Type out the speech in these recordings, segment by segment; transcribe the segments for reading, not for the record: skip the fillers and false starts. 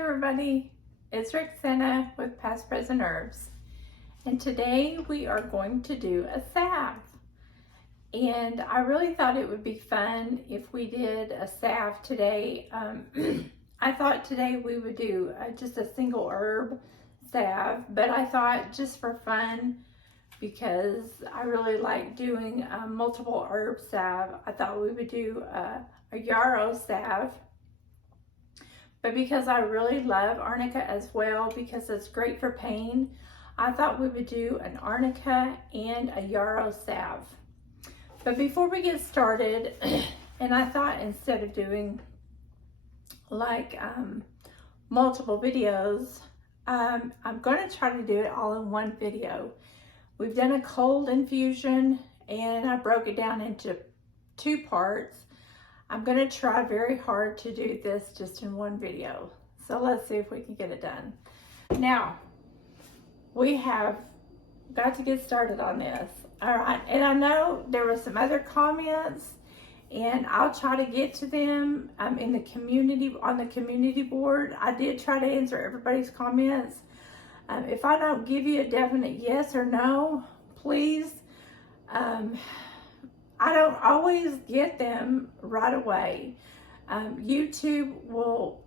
everybody, it's Rexanna with Past Present Herbs, and today we are going to do a salve. And I really thought it would be fun if we did a salve today. I thought today we would do just a single herb salve, but I thought just for fun, because I really like doing multiple herb salve, I thought we would do a Yarrow salve. But because I really love Arnica as well, because it's great for pain, I thought we would do an Arnica and a Yarrow salve. But before we get started, and I thought instead of doing like multiple videos, I'm going to try to do it all in one video. We've done a cold infusion and I broke it down into 2 parts. I'm going to try very hard to do this just in one video. So let's see if we can get it done. Now, we have got to get started on this. All right, and I know there were some other comments, and I'll try to get to them in the community, on the community board. I did try to answer everybody's comments. If I don't give you a definite yes or no, please, I don't always get them right away. YouTube will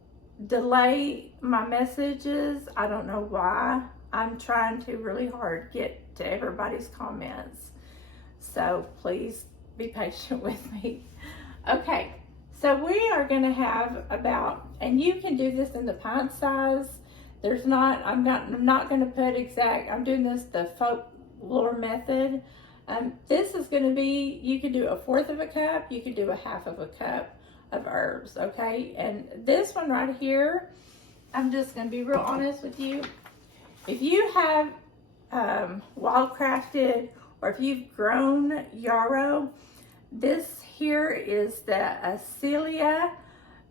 delay my messages. I don't know why. I'm trying to really hard get to everybody's comments. So please be patient with me. Okay, so we are gonna have about, and you can do this in the pint size. There's not, I'm not gonna put exact, I'm doing this the folklore method. This is going to be, you can do 1/4 of a cup, you can do 1/2 of a cup of herbs, okay? And this one right here, I'm just going to be real honest with you. If you have wildcrafted, or if you've grown yarrow, this here is the Acelia,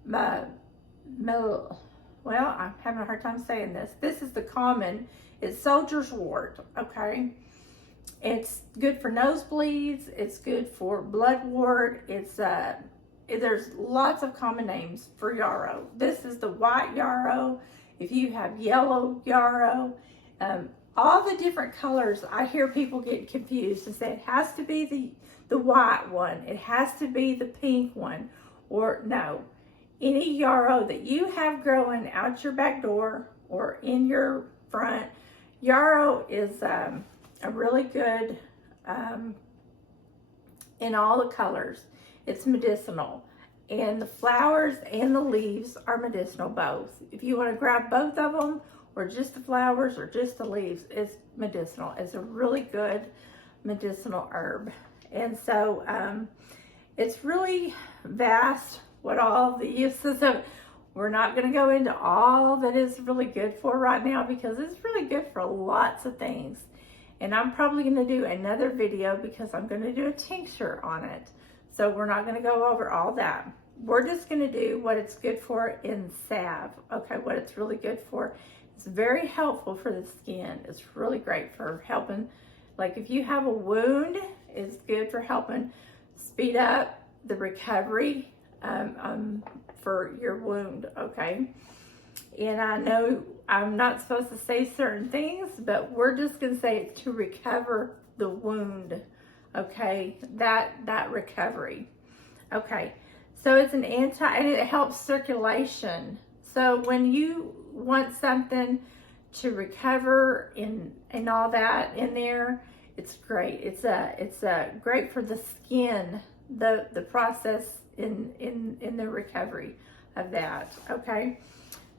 well, I'm having a hard time saying this. This is the common, it's soldier's wort, okay? It's good for nosebleeds, it's good for bloodwort, it's there's lots of common names for yarrow. This is the white yarrow. If you have yellow yarrow, all the different colors, I hear people get confused and say it has to be the white one, it has to be the pink one, or no. Any yarrow that you have growing out your back door or in your front, yarrow is a really good in all the colors. It's medicinal, and the flowers and the leaves are medicinal both. If you want to grab both of them, or just the flowers or just the leaves, it's medicinal. It's a really good medicinal herb. And so it's really vast what all the uses of. We're not going to go into all that is really good for right now, because it's really good for lots of things. And I'm probably going to do another video because I'm going to do a tincture on it. So we're not going to go over all that. We're just going to do what it's good for in salve. Okay, what it's really good for. It's very helpful for the skin. It's really great for helping, like if you have a wound, it's good for helping speed up the recovery for your wound, okay? And I know I'm not supposed to say certain things, but we're just going to say to recover the wound, okay? That recovery. Okay, so it's an and it helps circulation. So when you want something to recover and all that in there, it's great. It's great for the skin, the process in the recovery of that, okay?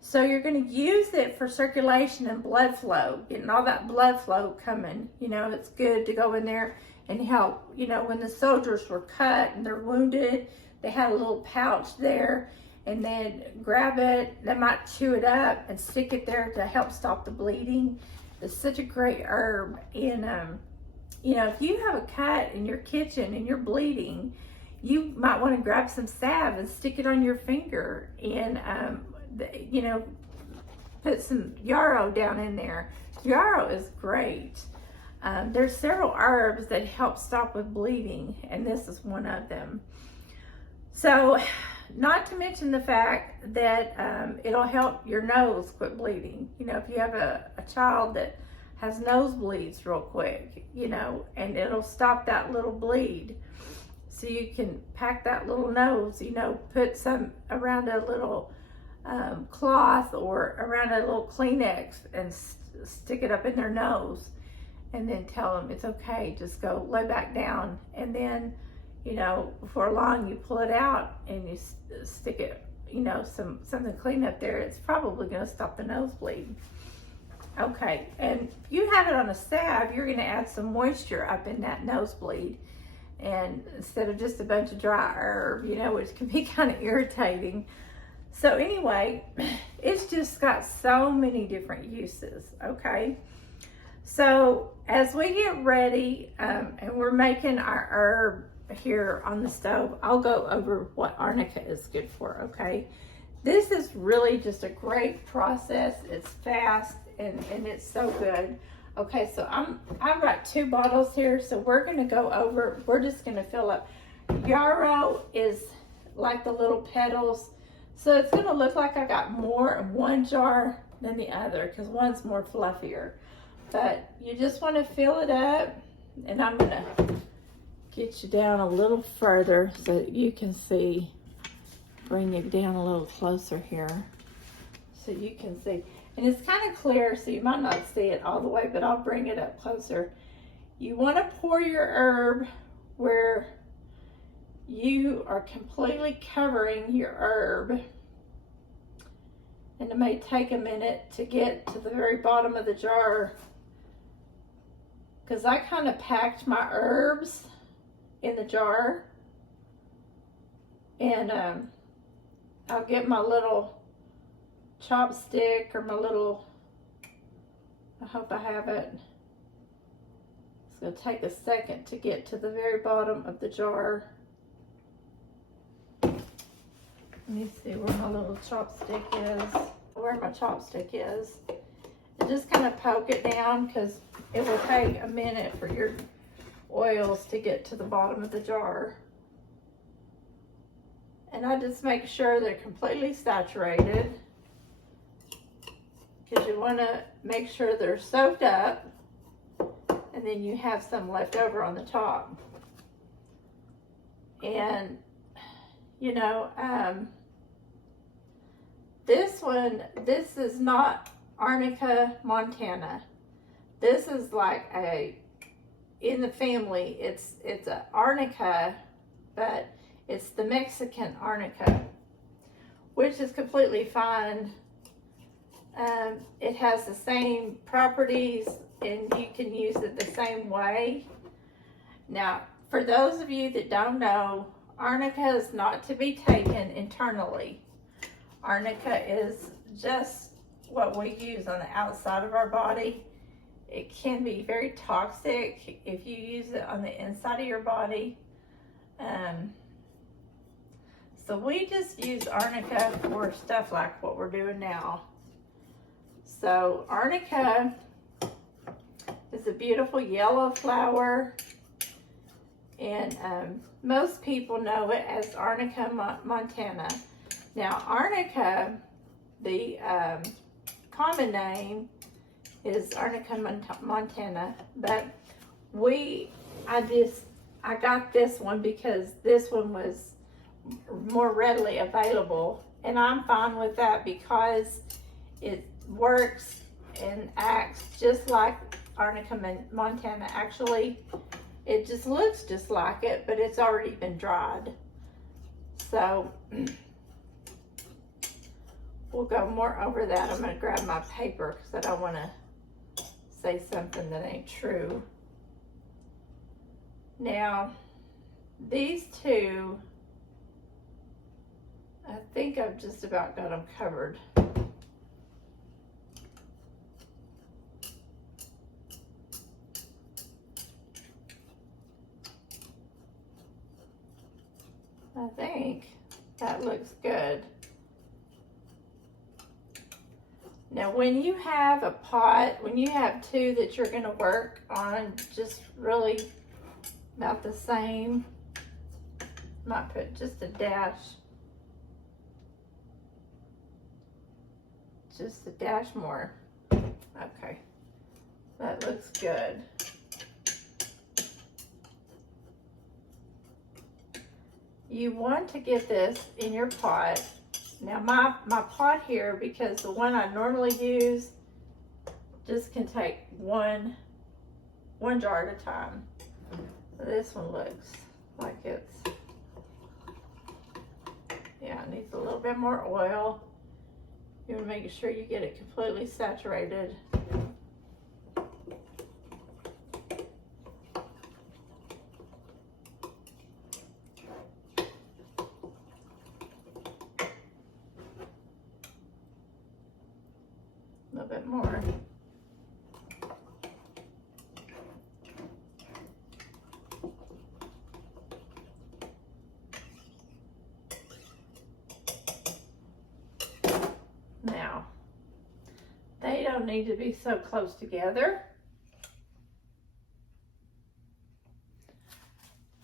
So you're going to use it for circulation and blood flow, getting all that blood flow coming. You know, it's good to go in there and help. You know, when the soldiers were cut and they're wounded, they had a little pouch there, and then grab it. They might chew it up and stick it there to help stop the bleeding. It's such a great herb. And, you know, if you have a cut in your kitchen and you're bleeding, you might want to grab some salve and stick it on your finger, and you know, put some yarrow down in there. Yarrow is great. There's several herbs that help stop with bleeding, and this is one of them. So not to mention the fact that it'll help your nose quit bleeding. You know, if you have a child that has nosebleeds real quick, you know, and it'll stop that little bleed. So you can pack that little nose, you know, put some around a little cloth or around a little Kleenex and stick it up in their nose, and then tell them it's okay, just go lay back down. And then, you know, before long you pull it out and you stick it, you know, something clean up there. It's probably going to stop the nosebleed. Okay, and if you have it on a salve, you're going to add some moisture up in that nosebleed, and instead of just a bunch of dry herb, you know, which can be kind of irritating. So anyway, it's just got so many different uses. Okay, so as we get ready and we're making our herb here on the stove, I'll go over what Arnica is good for. Okay, this is really just a great process. It's fast and it's so good. Okay, so I've got 2 bottles here, so we're gonna go over, we're just gonna fill up. Yarrow is like the little petals, so it's gonna look like I got more in one jar than the other because one's more fluffier. But you just wanna fill it up, and I'm gonna get you down a little further so that you can see, bring it down a little closer here so you can see. And it's kind of clear, so you might not see it all the way, but I'll bring it up closer. You want to pour your herb where you are completely covering your herb. And it may take a minute to get to the very bottom of the jar, because I kind of packed my herbs in the jar. And I'll get my little chopstick or my little, I hope I have it. It's going to take a second to get to the very bottom of the jar. Let me see where my little chopstick is. Where my chopstick is. And just kind of poke it down, because it will take a minute for your oils to get to the bottom of the jar. And I just make sure they're completely saturated, because you want to make sure they're soaked up, and then you have some left over on the top. And you know, this is not Arnica Montana. This is like in the family, it's a Arnica, but it's the Mexican Arnica, which is completely fine. It has the same properties, and you can use it the same way. Now, for those of you that don't know, Arnica is not to be taken internally. Arnica is just what we use on the outside of our body. It can be very toxic if you use it on the inside of your body. So we just use Arnica for stuff like what we're doing now. So Arnica is a beautiful yellow flower, and most people know it as Arnica Montana. Now Arnica, the common name is Arnica Montana, but I got this one because this one was more readily available, and I'm fine with that because it works and acts just like Arnica Montana. Actually, it just looks just like it, but it's already been dried. So we'll go more over that. I'm going to grab my paper because I don't want to say something that ain't true. Now, these two, I think I've just about got them covered. I think that looks good. Now, when you have a pot, when you have two that you're going to work on just really about the same, might put just a dash just a dash more. Okay, that looks good. You want to get this in your pot. Now my pot here, because the one I normally use just can take one jar at a time. This one looks like it's, yeah, it needs a little bit more oil. You want to make sure you get it completely saturated. A little bit more. Now, they don't need to be so close together.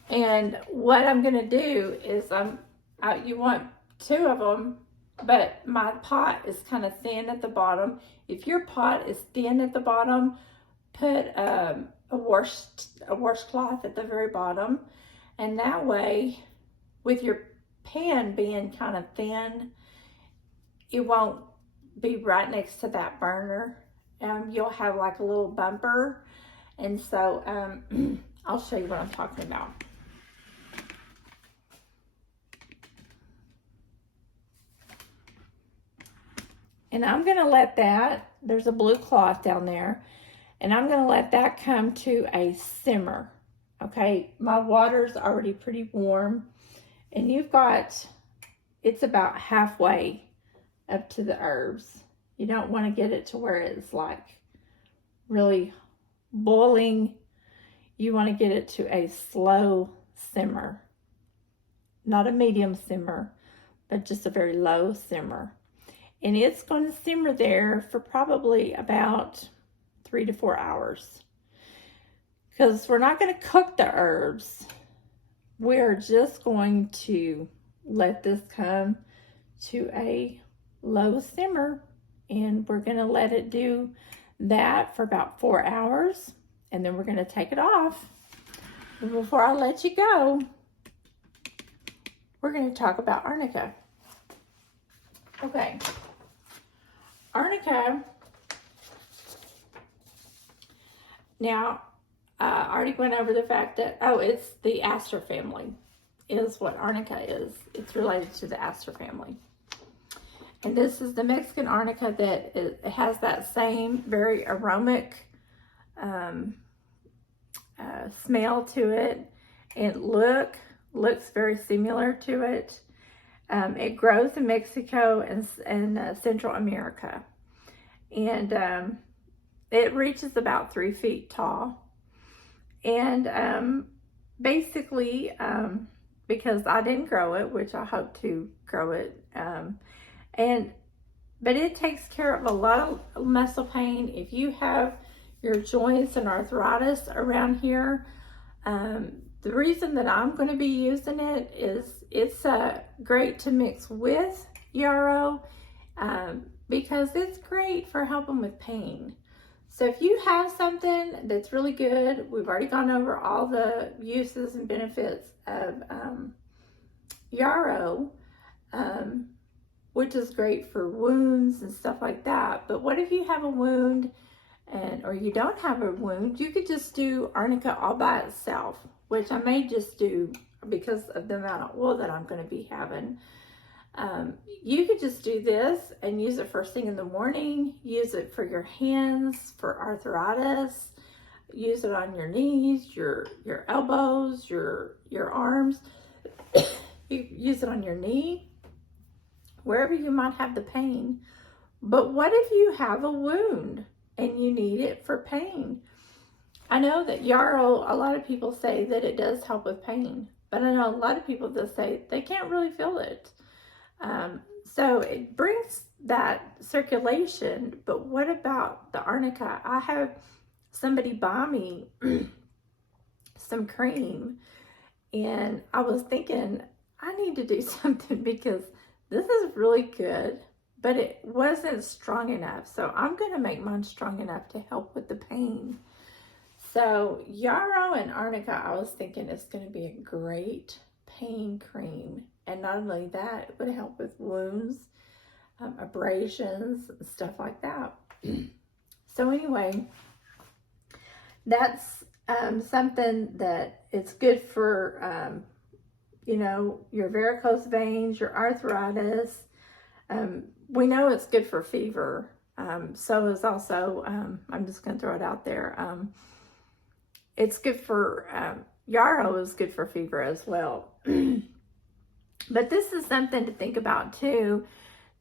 And what I'm going to do is you want two of them, but my pot is kind of thin at the bottom. If your pot is thin at the bottom, put a washcloth at the very bottom. And that way, with your pan being kind of thin, it won't be right next to that burner. You'll have like a little bumper. And so I'll show you what I'm talking about. And I'm gonna let that, there's a blue cloth down there, and I'm gonna let that come to a simmer. Okay, my water's already pretty warm, and it's about halfway up to the herbs. You don't want to get it to where it's like really boiling. You want to get it to a slow simmer, not a medium simmer, but just a very low simmer. And it's going to simmer there for probably about 3 to 4 hours. Because we're not going to cook the herbs. We're just going to let this come to a low simmer. And we're going to let it do that for about 4 hours. And then we're going to take it off. But before I let you go, we're going to talk about Arnica. Okay. Arnica, now I already went over the fact that, it's the aster family is what Arnica is. It's related to the aster family. And this is the Mexican Arnica that it has that same very aromatic smell to it. And looks very similar to it. It grows in Mexico and Central America. And it reaches about 3 feet tall. And basically, because I didn't grow it, which I hope to grow it, but it takes care of a lot of muscle pain. If you have your joints and arthritis around here, the reason that I'm going to be using it is it's great to mix with yarrow because it's great for helping with pain. So if you have something that's really good, we've already gone over all the uses and benefits of yarrow, which is great for wounds and stuff like that. But what if you have a wound or you don't have a wound? You could just do Arnica all by itself, which I may just do because of the amount of oil that I'm going to be having. You could just do this and use it first thing in the morning. Use it for your hands, for arthritis. Use it on your knees, your elbows, your arms. You use it on your knee, wherever you might have the pain. But what if you have a wound and you need it for pain? I know that yarrow, a lot of people say that it does help with pain, but I know a lot of people that say they can't really feel it. So it brings that circulation, but what about the Arnica? I have somebody buy me some cream, and I was thinking I need to do something because this is really good, but it wasn't strong enough. So I'm going to make mine strong enough to help with the pain. So Yarrow and Arnica, I was thinking it's going to be a great pain cream. And not only that, it would help with wounds, abrasions, and stuff like that. So anyway, that's something that it's good for, you know, your varicose veins, your arthritis. We know it's good for fever. So is also, I'm just going to throw it out there. It's good for, Yarrow is good for fever as well. But this is something to think about too,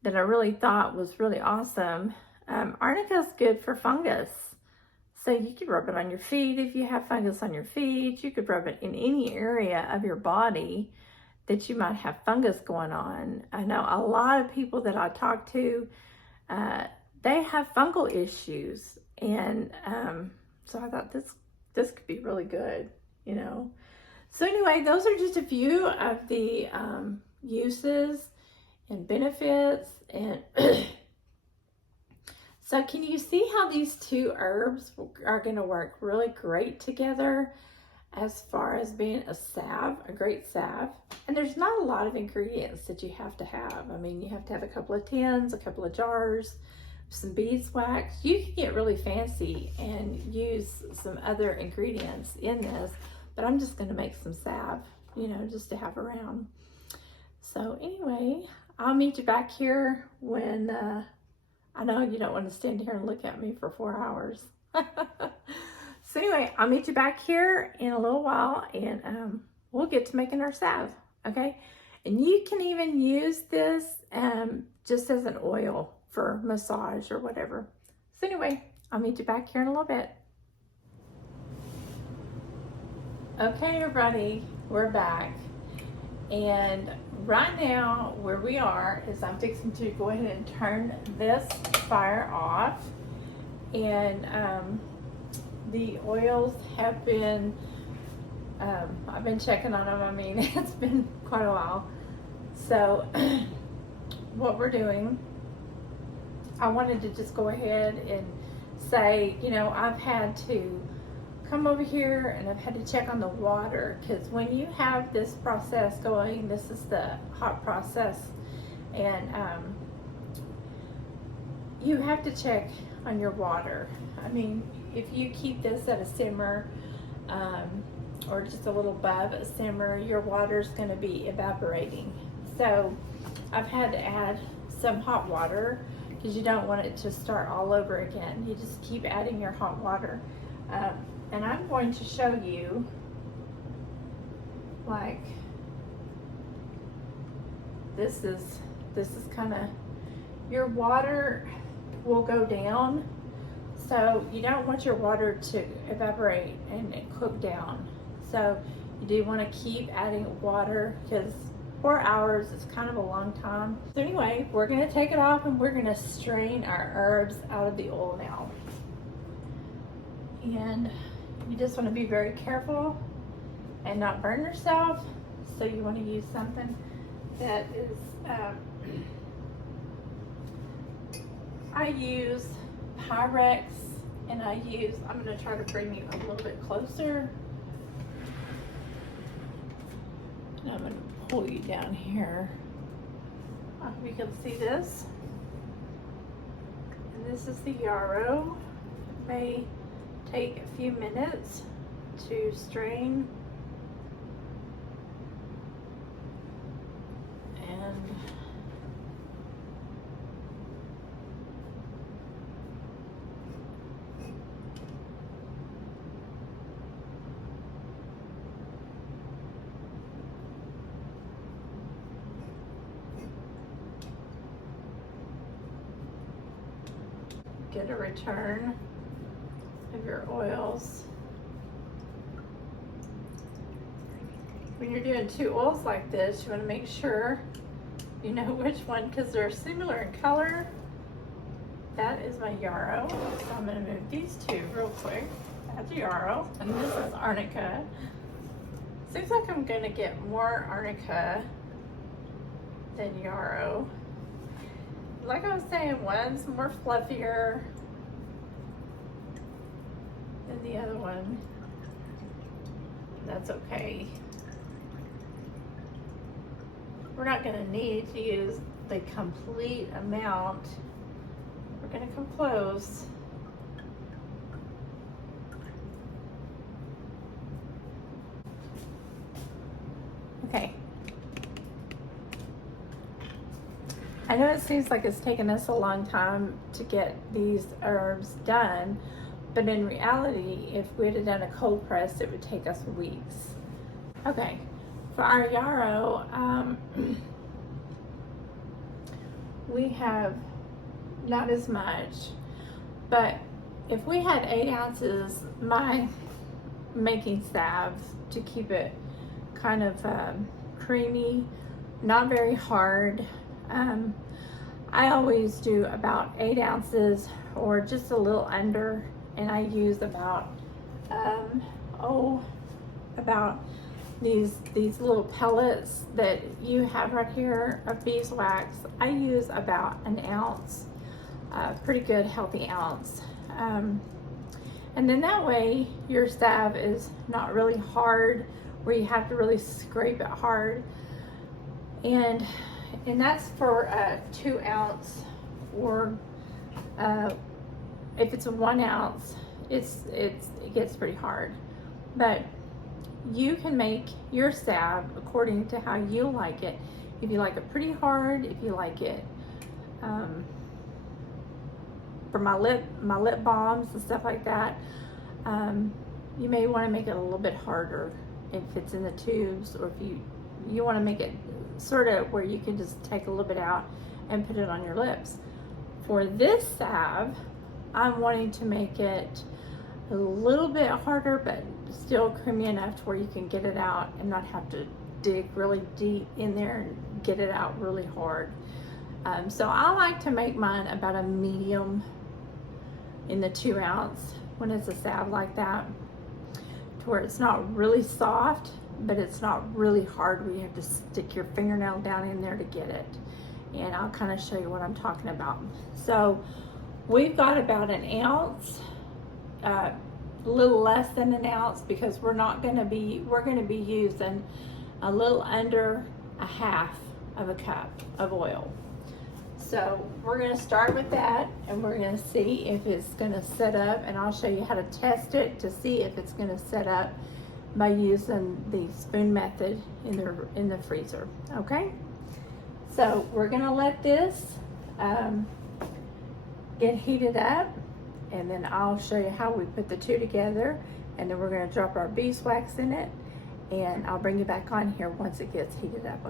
that I really thought was really awesome. Arnica is good for fungus. So you could rub it on your feet if you have fungus on your feet. You could rub it in any area of your body that you might have fungus going on. I know a lot of people that I talk to, they have fungal issues. And so I thought this could be really good, you know. So anyway, those are just a few of the uses and benefits. And so can you see how these two herbs are going to work really great together as far as being a salve, a great salve? And there's not a lot of ingredients that you have to have. I mean, you have to have a couple of tins, a couple of jars, some beeswax. You can get really fancy and use some other ingredients in this, but I'm just going to make some salve, you know, just to have around. So anyway, I'll meet you back here when, I know you don't want to stand here and look at me for 4 hours. So anyway, I'll meet you back here in a little while, and we'll get to making our salve, okay? And you can even use this just as an oil for massage or whatever. So anyway, I'll meet you back here in a little bit. Okay, everybody, we're back. And right now, where we are is I'm fixing to go ahead and turn this fire off. And the oils have been, I've been checking on them. I mean, it's been quite a while. So what we're doing, I wanted to just go ahead and say, you know, I've had to come over here and I've had to check on the water, because when you have this process going, this is the hot process, and you have to check on your water. I mean, if you keep this at a simmer or just a little above a simmer, your water's going to be evaporating. So I've had to add some hot water, because you don't want it to start all over again. You just keep adding your hot water. And I'm going to show you, like, this is kind of, your water will go down. So you don't want your water to evaporate and cook down. So you do want to keep adding water, because 4 hours is kind of a long time. So anyway, we're going to take it off and we're going to strain our herbs out of the oil now. And you just want to be very careful and not burn yourself. So you want to use something that is, I use Pyrex, and I'm going to try to bring you a little bit closer. And I'm going to pull you down here. I hope you can see this. And this is the Yarrow. It may take a few minutes to strain. And get a return of your oils. When you're doing two oils like this, you want to make sure you know which one, because they're similar in color. That is my Yarrow. So I'm going to move these two real quick. That's Yarrow, and this is Arnica. Seems like I'm going to get more Arnica than Yarrow. like I was saying, one's more fluffier than the other one. That's okay. We're not going to need to use the complete amount. We're going to come close. Okay. I know it seems like it's taken us a long time to get these herbs done, but in reality, if we had done a cold press, it would take us weeks. Okay, for our yarrow, we have not as much, but if we had 8 ounces, my making salve to keep it kind of creamy, not very hard. I always do about 8 ounces or just a little under, and I use about about these little pellets that you have right here of beeswax. I use about an ounce, pretty good healthy ounce, and then that way your salve is not really hard where you have to really scrape it hard, and that's for a 2 ounce, or if it's a 1 ounce, it gets pretty hard. But you can make your salve according to how you like it. If you like it pretty hard, if you like it for my lip balms and stuff like that, you may want to make it a little bit harder if it's in the tubes, or if you want to make it sort of where you can just take a little bit out and put it on your lips. For this salve, I'm wanting to make it a little bit harder, but still creamy enough to where you can get it out and not have to dig really deep in there and get it out really hard. So I like to make mine about a medium in the 2 ounce when it's a salve like that, to where it's not really soft, but it's not really hard where you have to stick your fingernail down in there to get it. And I'll kind of show you what I'm talking about. So we've got about an ounce, a little less than an ounce, because we're going to be using a little under a half of a cup of oil. So we're going to start with that, and we're going to see if it's going to set up, and I'll show you how to test it to see if it's going to set up by using the spoon method in the freezer. Okay, so we're going to let this get heated up, and then I'll show you how we put the two together, and then we're going to drop our beeswax in it, and I'll bring you back on here once it gets heated up.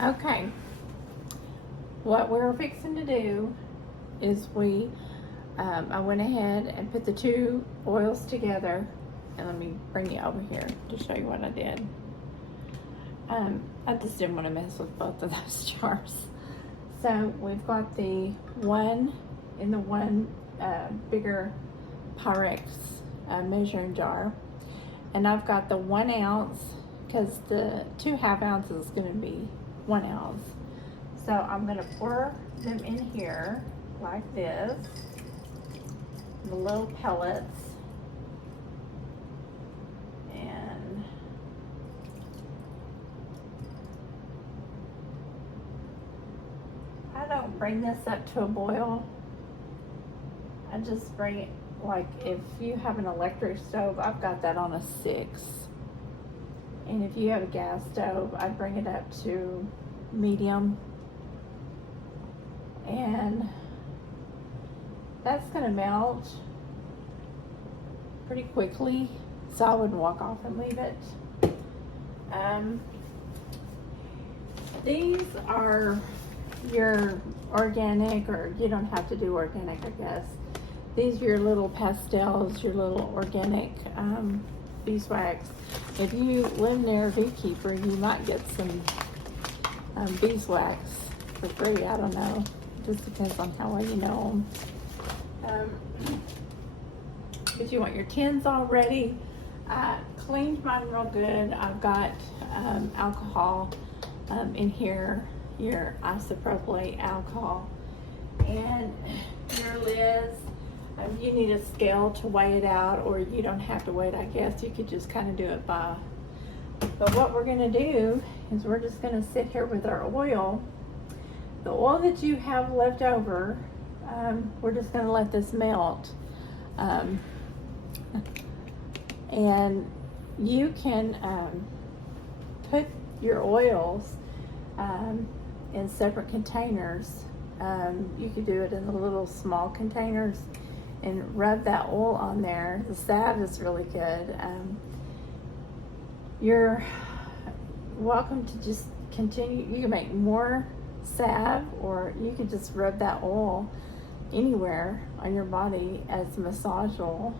Okay, what we're fixing to do is I went ahead and put the two oils together, and let me bring you over here to show you what I did. I just didn't want to mess with both of those jars. So we've got the one in the bigger Pyrex measuring jar, and I've got the 1 ounce, because the 2 half ounces is going to be 1 ounce. So I'm going to pour them in here like this, the little pellets. And I don't bring this up to a boil. I just bring it, like if you have an electric stove, I've got that on a 6. And if you have a gas stove, I'd bring it up to medium. And that's going to melt pretty quickly, so I would walk off and leave it. These are your organic, or you don't have to do organic, I guess. These are your little pastels, your little organic beeswax. If you live near a beekeeper, you might get some beeswax for free. I don't know. Just depends on how well you know them. If you want your tins all ready, I cleaned mine real good. I've got alcohol in here, your isopropylate alcohol. And your lids, you need a scale to weigh it out, or you don't have to weigh it, I guess. You could just kind of do it by. But what we're going to do is we're just going to sit here with our oil. The oil that you have left over, we're just going to let this melt. And you can put your oils in separate containers. You could do it in the little small containers and rub that oil on there. The salve is really good. You're welcome to just continue. You can make more salve, or you can just rub that oil anywhere on your body as a massage oil.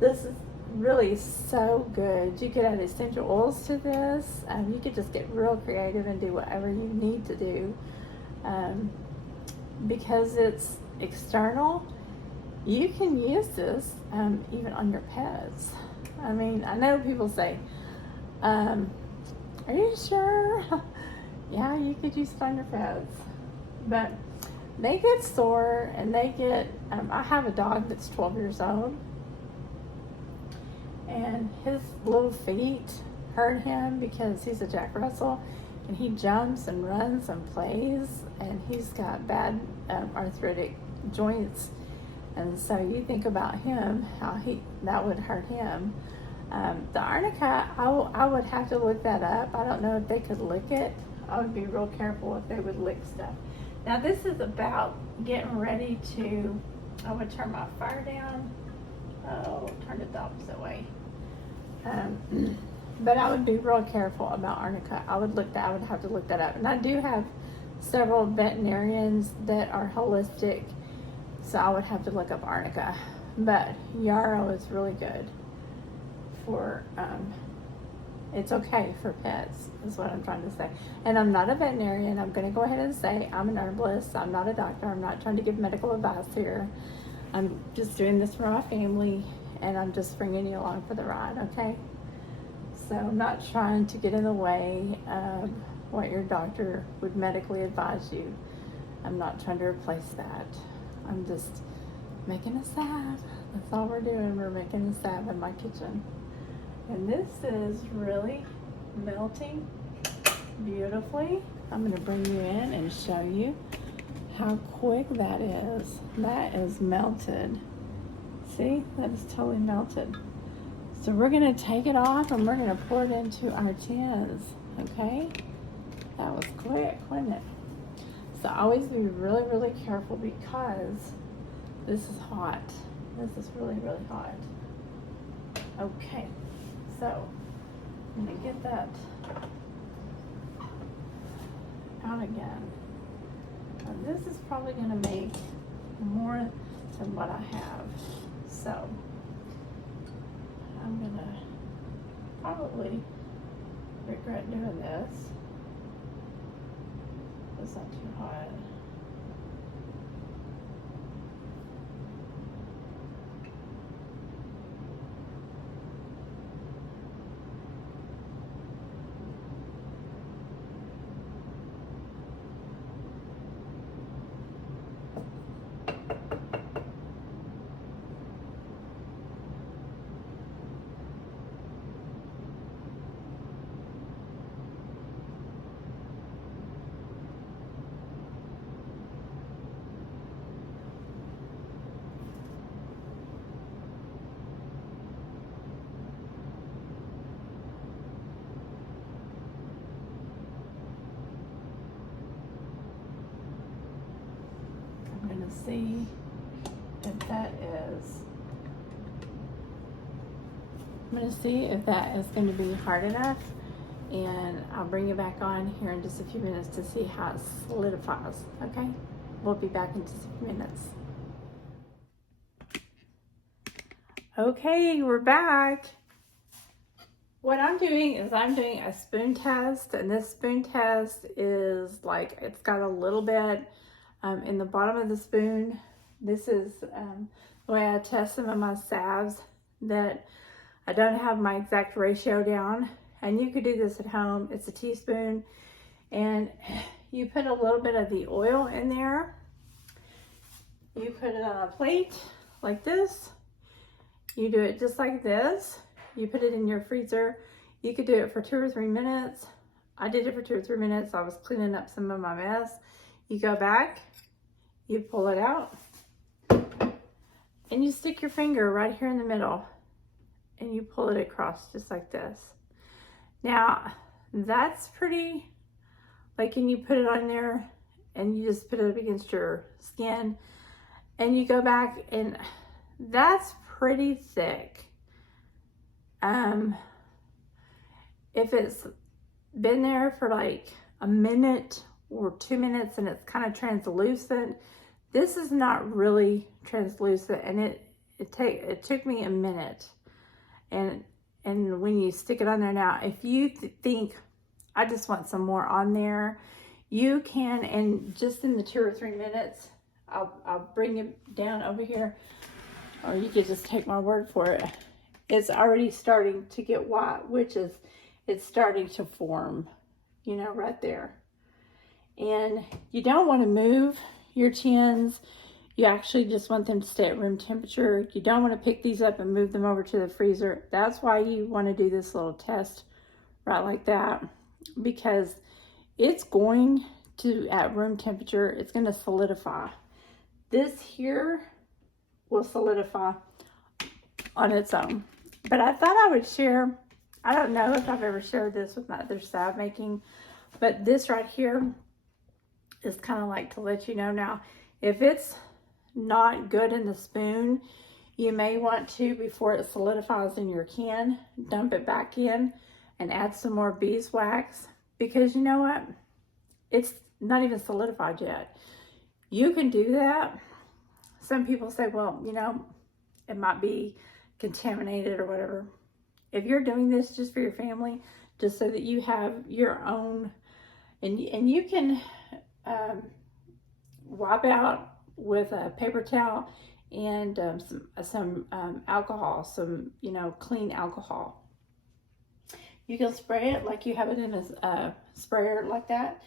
This is really so good. You could add essential oils to this. You could just get real creative and do whatever you need to do. Because it's external, you can use this even on your pets. I mean, I know people say, are you sure? Yeah, you could use it on your pets. But they get sore, and they get, I have a dog that's 12 years old, and his little feet hurt him because he's a Jack Russell, and he jumps and runs and plays, and he's got bad arthritic joints. And so you think about him, how that would hurt him. The Arnica, I would have to look that up. I don't know if they could lick it. I would be real careful if they would lick stuff. Now this is about getting ready to, I would turn my fire down. Oh, turn it the opposite way. But I would be real careful about Arnica. I would have to look that up. And I do have several veterinarians that are holistic, so I would have to look up Arnica. But Yarrow is really good for, it's okay for pets, is what I'm trying to say. And I'm not a veterinarian. I'm going to go ahead and say I'm an herbalist. I'm not a doctor. I'm not trying to give medical advice here. I'm just doing this for my family, and I'm just bringing you along for the ride, okay? So I'm not trying to get in the way of what your doctor would medically advise you. I'm not trying to replace that. I'm just making a salve. That's all we're doing. We're making a salve in my kitchen. And this is really melting beautifully. I'm going to bring you in and show you how quick that is. That is melted. See, that is totally melted. So we're going to take it off, and we're going to pour it into our tins, okay? That was quick, wasn't it? So always be really, really careful, because this is hot. This is really, really hot. Okay, so I'm going to get that out again. Now, this is probably going to make more than what I have. So I'm going to probably regret doing this. It's not too hot. See if that is, I'm going to see if that is going to be hard enough, and I'll bring you back on here in just a few minutes to see how it solidifies, okay? We'll be back in just a few minutes. Okay, we're back. What I'm doing is I'm doing a spoon test, and this spoon test is like, it's got a little bit in the bottom of the spoon. This is the way I test some of my salves that I don't have my exact ratio down. And you could do this at home. It's a teaspoon, And you put a little bit of the oil in there. You put it on a plate like this. You do it just like this. You put it in your freezer. You could do it for 2 or 3 minutes. I did it for 2 or 3 minutes. I was cleaning up some of my mess. You go back, you pull it out, and you stick your finger right here in the middle, and you pull it across just like this. Now, that's pretty, like, and you put it on there, and you just put it up against your skin, and you go back, and that's pretty thick. If it's been there for like a minute or 2 minutes and it's kind of translucent, this is not really translucent, and it took me a minute. And when you stick it on there now, if you think I just want some more on there, you can, and just in the 2 or 3 minutes, I'll bring it down over here, or you could just take my word for it. It's already starting to get white, which is, it's starting to form, you know, right there. And you don't want to move your tins. You actually just want them to stay at room temperature. You don't want to pick these up and move them over to the freezer. That's why you want to do this little test right like that, because it's going to, at room temperature, it's going to solidify. This here will solidify on its own. But I thought I would share, I don't know if I've ever shared this with my other salve making, but this right here is kind of like to let you know now, if it's not good in the spoon, you may want to, before it solidifies in your can, dump it back in and add some more beeswax, because you know what? It's not even solidified yet. You can do that. Some people say, well, you know, it might be contaminated or whatever. If you're doing this just for your family, just so that you have your own, and you can wipe out with a paper towel and some alcohol, some, you know, clean alcohol. You can spray it like you have it in a sprayer like that,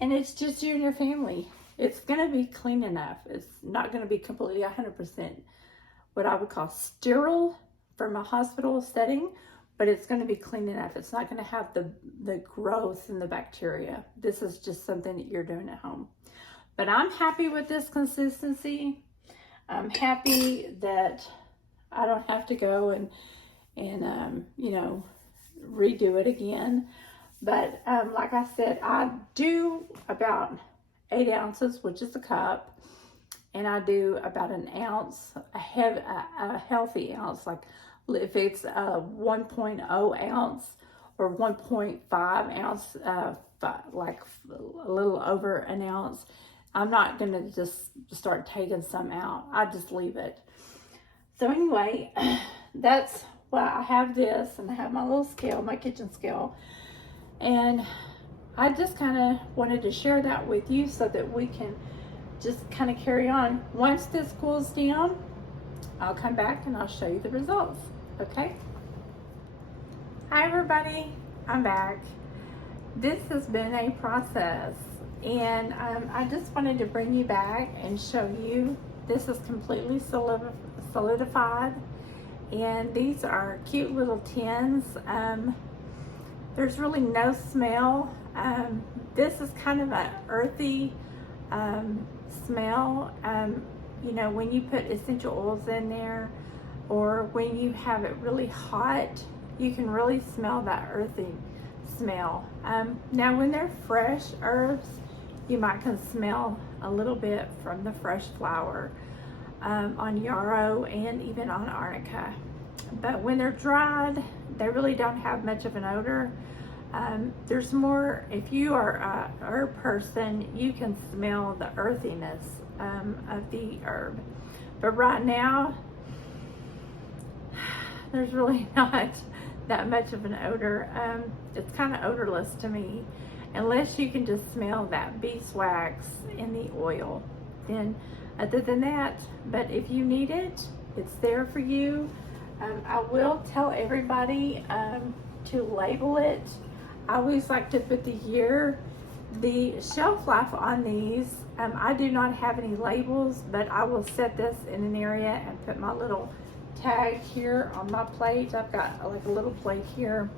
and it's just you and your family. It's going to be clean enough. It's not going to be completely 100% what I would call sterile from a hospital setting, but it's going to be clean enough. It's not going to have the growth and the bacteria. This is just something that you're doing at home. But I'm happy with this consistency. I'm happy that I don't have to go and you know, redo it again. But like I said, I do about 8 ounces, which is a cup. And I do about an ounce, a healthy ounce, like if it's a 1.0 ounce or 1.5 ounce, like a little over an ounce. I'm not going to just start taking some out. I just leave it. So anyway, that's why I have this, and I have my little scale, my kitchen scale. And I just kind of wanted to share that with you so that we can just kind of carry on. Once this cools down, I'll come back and I'll show you the results. Okay? Hi everybody, I'm back. This has been a process, and I just wanted to bring you back and show you this is completely solidified, and these are cute little tins. There's really no smell. This is kind of an earthy smell. You know, when you put essential oils in there, or when you have it really hot, you can really smell that earthy smell. Now when they're fresh herbs, you might can smell a little bit from the fresh flower on Yarrow and even on Arnica. But when they're dried, they really don't have much of an odor. There's more, if you are a herb person, you can smell the earthiness of the herb. But right now, there's really not that much of an odor. It's kind of odorless to me, unless you can just smell that beeswax in the oil. Then other than that, but if you need it, it's there for you. I will tell everybody to label it. I always like to put the year, the shelf life on these. I do not have any labels, but I will set this in an area and put my little tag here on my plate. I've got like a little plate here.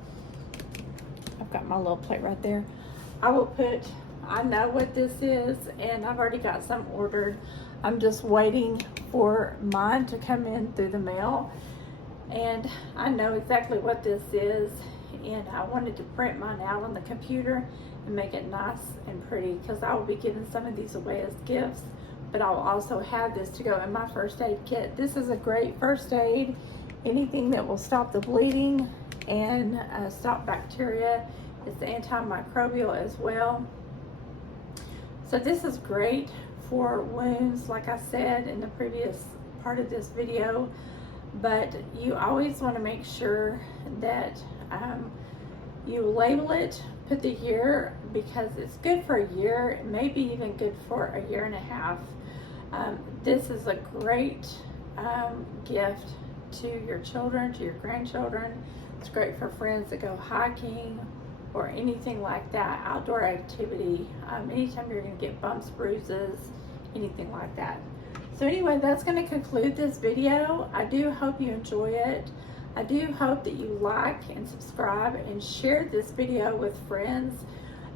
I've got my little plate right there. I will put, I know what this is, and I've already got some ordered. I'm just waiting for mine to come in through the mail, and I know exactly what this is, and I wanted to print mine out on the computer and make it nice and pretty, because I will be giving some of these away as gifts, but I'll also have this to go in my first aid kit. This is a great first aid, anything that will stop the bleeding and stop bacteria. It's antimicrobial as well. So this is great for wounds, like I said in the previous part of this video, but you always want to make sure that you label it, put the year, because it's good for a year, maybe even good for a year and a half. This is a great gift to your children, to your grandchildren. It's great for friends that go hiking or anything like that, outdoor activity, anytime you're going to get bumps, bruises, anything like that. So anyway, that's going to conclude this video. I do hope you enjoy it. I do hope that you like and subscribe and share this video with friends.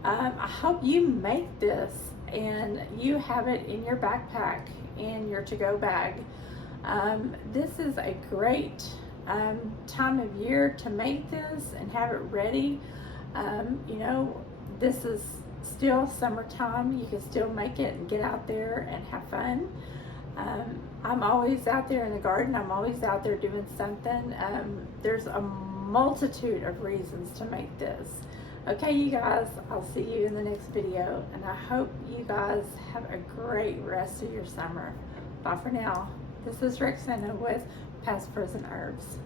I hope you make this and you have it in your backpack, in your to-go bag. This is a great time of year to make this and have it ready. You know, this is still summertime. You can still make it and get out there and have fun. I'm always out there in the garden. I'm always out there doing something. There's a multitude of reasons to make this. Okay, you guys, I'll see you in the next video, and I hope you guys have a great rest of your summer. Bye for now. This is Rexanna with Past, Present Herbs.